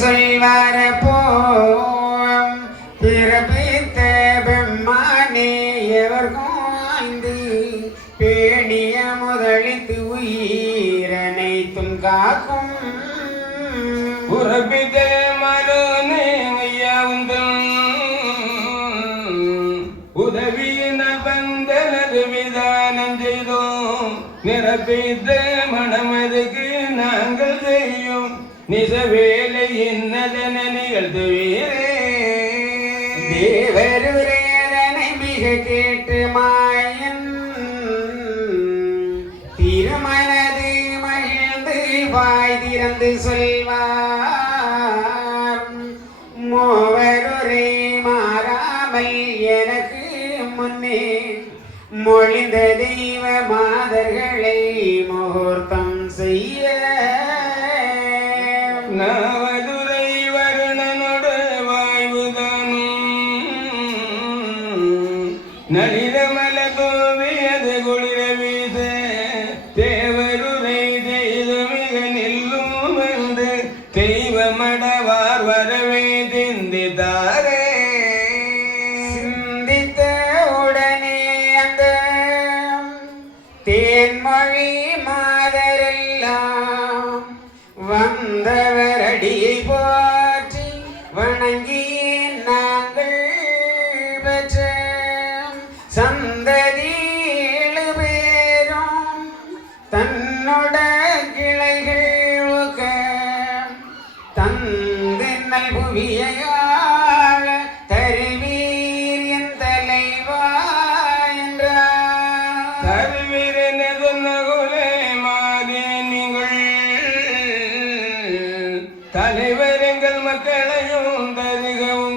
சொல்வார போம் பிறப்பித்த பெம்மானே எவர்கோய்ந்து பேணிய முதலித்து உயிரனைத்தும் காக்கும் உறப்பித்த மருனே ஐயாவுந்தம் உதவியினால் வந்தனது விதானம் செய்தோம் நிரப்பித்த மனமதுக்கு நாங்கள் செய்யும் நிசவேலை என்னதென நிகழ்த்துவீரே தேவருரேதனை மிக கேட்டு மாயன் திருமனது மகிழ்ந்து வாய் திறந்து சொல்வார் மூவருரை மாறாமல் எனக்கு முன்னே மொழிந்த தெய்வ மாதர்களை முகூர்த்தம் செய்ய நவதுரை வருணனோடு வாய்வுதானும் நளிரமல தோவியது குளிர வீச தேவருரை செய்து மிக நில்லும் என்று தெய்வமடவார் வரவே சிந்தித்தாரே சிந்தித்த உடனே அந்த தேன்மொழி மாதரெல்லாம் வந்தவர் அடியை போற்றி வணங்கி நாங்கள் பெற்ற சந்ததி 7 பேரும் தன்னோட கிளைகள் ஊக்க தந்து நல் புவியாள தருவீர் என் தலைவா என்றார். தருவீரெனது நகுலே மாதே நீங்கள் தலைவர் எங்கள் மக்களையும் தருகவும்